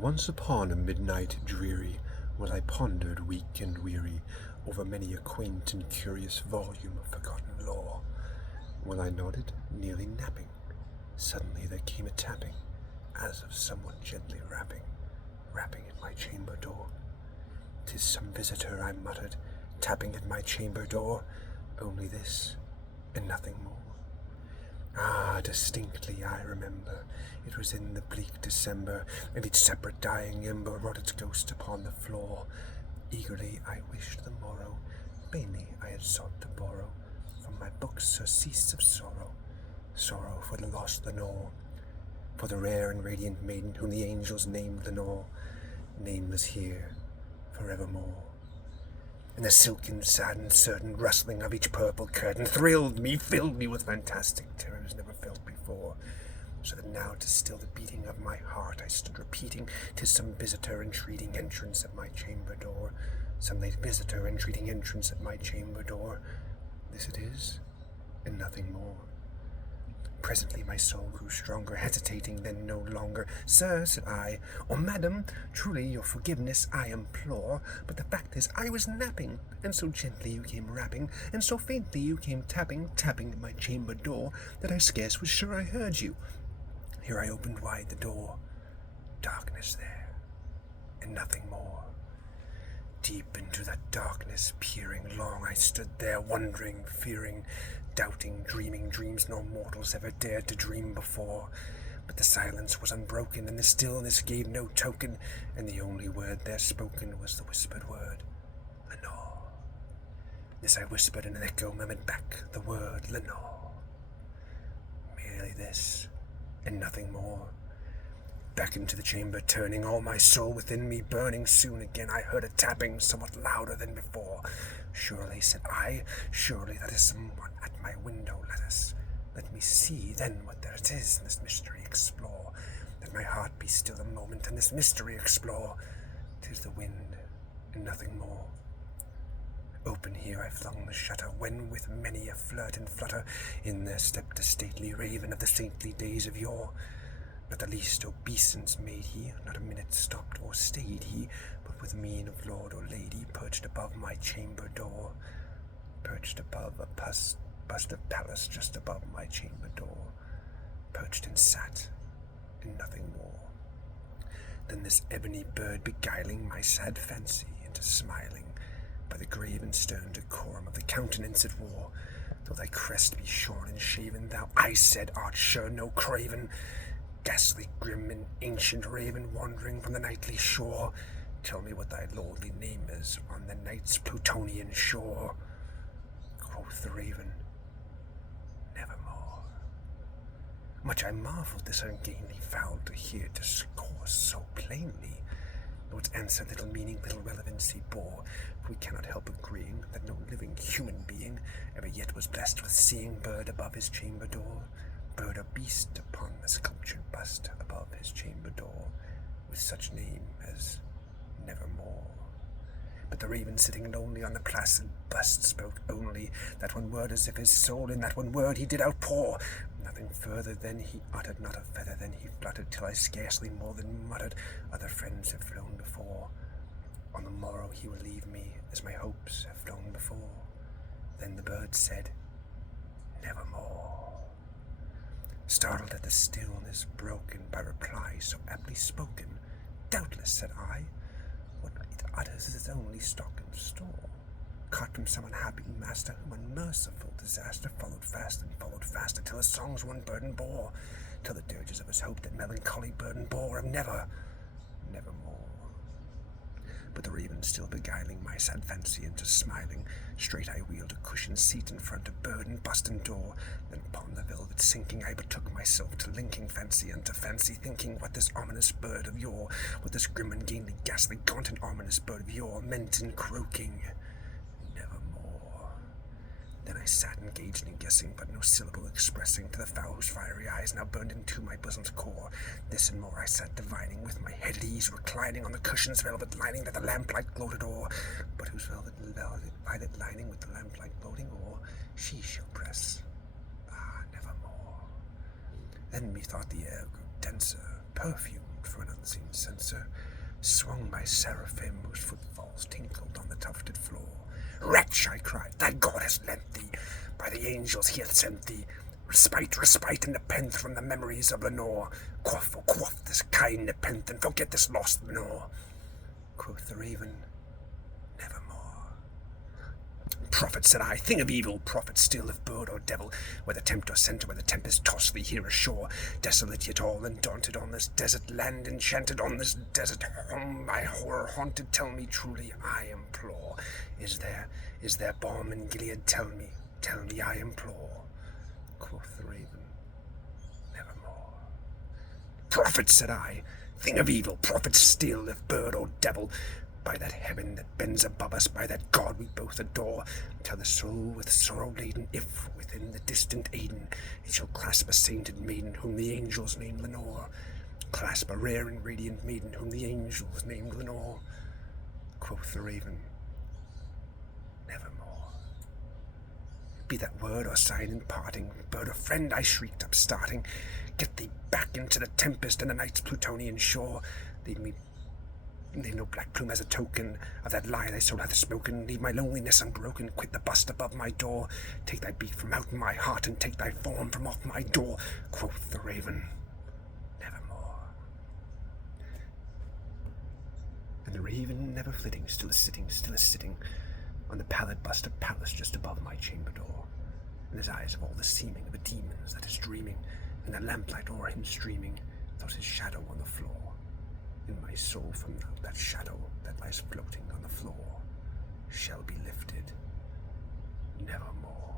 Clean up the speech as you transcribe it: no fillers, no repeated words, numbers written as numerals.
Once upon a midnight dreary, while I pondered weak and weary over many a quaint and curious volume of forgotten lore, while I nodded, nearly napping, suddenly there came a tapping, as of someone gently rapping at my chamber door. "'Tis some visitor," I muttered, "tapping at my chamber door, only this, and nothing more." Ah, distinctly I remember, it was in the bleak December, and each separate dying ember wrought its ghost upon the floor. Eagerly I wished the morrow, vainly I had sought to borrow from my books surcease of sorrow for the lost Lenore, for the rare and radiant maiden whom the angels named Lenore, nameless here forevermore. And the silken, sad, and certain rustling of each purple curtain thrilled me, filled me with fantastic terrors never felt before, so that now to still the beating of my heart I stood repeating, "'Tis some visitor entreating entrance at my chamber door, some late visitor entreating entrance at my chamber door. This it is, and nothing more." Presently my soul grew stronger, hesitating then no longer. "Sir," said I, "or madam, truly your forgiveness I implore, but the fact is I was napping, and so gently you came rapping, and so faintly you came tapping at my chamber door, that I scarce was sure I heard you. Here I opened wide the door. Darkness there, and nothing more. Deep into that darkness peering, long I stood there, wondering, fearing, doubting, dreaming dreams no mortals ever dared to dream before. But the silence was unbroken, and the stillness gave no token, and the only word there spoken was the whispered word, "Lenore." This I whispered, and an echo murmured back the word, "Lenore." Merely this, and nothing more. Back into the chamber turning, all my soul within me burning, soon again I heard a tapping, somewhat louder than before. "Surely," said I, "surely that is someone at my window. Let me see then what there it is, and this mystery explore. Let my heart be still a moment, and this mystery explore. 'Tis the wind, and nothing more." Open here I flung the shutter, when with many a flirt and flutter in there stepped a stately raven of the saintly days of yore. Not the least obeisance made he, not a minute stopped or stayed he, but with mien of lord or lady perched above my chamber door, perched above a bust of Pallas just above my chamber door, perched and sat, and nothing more. Then this ebony bird beguiling my sad fancy into smiling, by the grave and stern decorum of the countenance it wore. "Though thy crest be shorn and shaven, thou," I said, "art sure no craven, ghastly, grim, and ancient raven, wandering from the nightly shore. Tell me what thy lordly name is on the night's Plutonian shore." Quoth the raven, "Nevermore." Much I marvelled this ungainly fowl to hear discourse so plainly, though its answer little meaning, little relevancy bore, for we cannot help agreeing that no living human being ever yet was blessed with seeing bird above his chamber door, bird or beast upon the sculptured bust above his chamber door, with such name as Nevermore. But the raven sitting lonely on the placid bust spoke only that one word, as if his soul in that one word he did outpour. Nothing further then he uttered, not a feather then he fluttered, till I scarcely more than muttered, "Other friends have flown before. On the morrow he will leave me, as my hopes have flown before." Then the bird said, "Nevermore." Startled at the stillness broken by reply so aptly spoken, "Doubtless," said I, "what it utters is its only stock and store, caught from some unhappy master, whom unmerciful disaster followed fast and followed faster, till his songs one burden bore, till the dirges of his hope that melancholy burden bore of nevermore." But the raven still beguiling my sad fancy into smiling, straight I wheeled a cushioned seat in front of bird and bust and door. Then upon the velvet sinking I betook myself to linking fancy unto fancy, thinking what this ominous bird of yore, what this grim and gainly, ghastly, gaunt and ominous bird of yore meant in croaking, "Nevermore." Then I sat engaged in guessing, but no syllable expressing, to the fowl whose fiery eyes now burned into my bosom's core. This and more I sat divining, with my head at ease, reclining on the cushion's velvet lining that the lamplight gloated o'er, but whose velvet violet lining with the lamplight gloating o'er she shall press, nevermore. Then methought the air grew denser, perfumed, groped for an unseen censer, swung by seraphim whose footfalls tinkled on the tufted floor. "Wretch," I cried, "thy God has lent thee, by the angels he hath sent thee, respite, respite, and nepenthe from the memories of Lenore. Quaff, oh quaff this kind nepenthe, and forget this lost Lenore." Quoth the raven, "Nevermore." "Prophet," said I, "thing of evil, prophet still, if bird or devil, where the tempter sent, or where the tempest tossed thee here ashore, desolate yet all undaunted on this desert land, enchanted on this desert home, by horror haunted, tell me truly, I implore, is there balm in Gilead? Tell me, I implore." Quoth the raven, "Nevermore." "Prophet," said I, "thing of evil, prophet still, if bird or devil, by that heaven that bends above us, by that God we both adore, tell the soul with sorrow laden, if within the distant Aden it shall clasp a sainted maiden whom the angels named Lenore, clasp a rare and radiant maiden whom the angels named Lenore." Quoth the raven, "Nevermore." "Be that word or sign in parting, bird or friend," I shrieked, upstarting, "get thee back into the tempest and the night's Plutonian shore. Leave no black plume as a token of that lie thy soul hath spoken. Leave my loneliness unbroken. Quit the bust above my door. Take thy beak from out my heart, and take thy form from off my door." Quoth the raven, "Nevermore." And the raven, never flitting, still a sitting, on the pallid bust of Pallas just above my chamber door. And his eyes of all the seeming of a demon's that is dreaming, in the lamplight o'er him streaming, thought his shadow on the floor. In my soul from now that shadow that lies floating on the floor shall be lifted nevermore.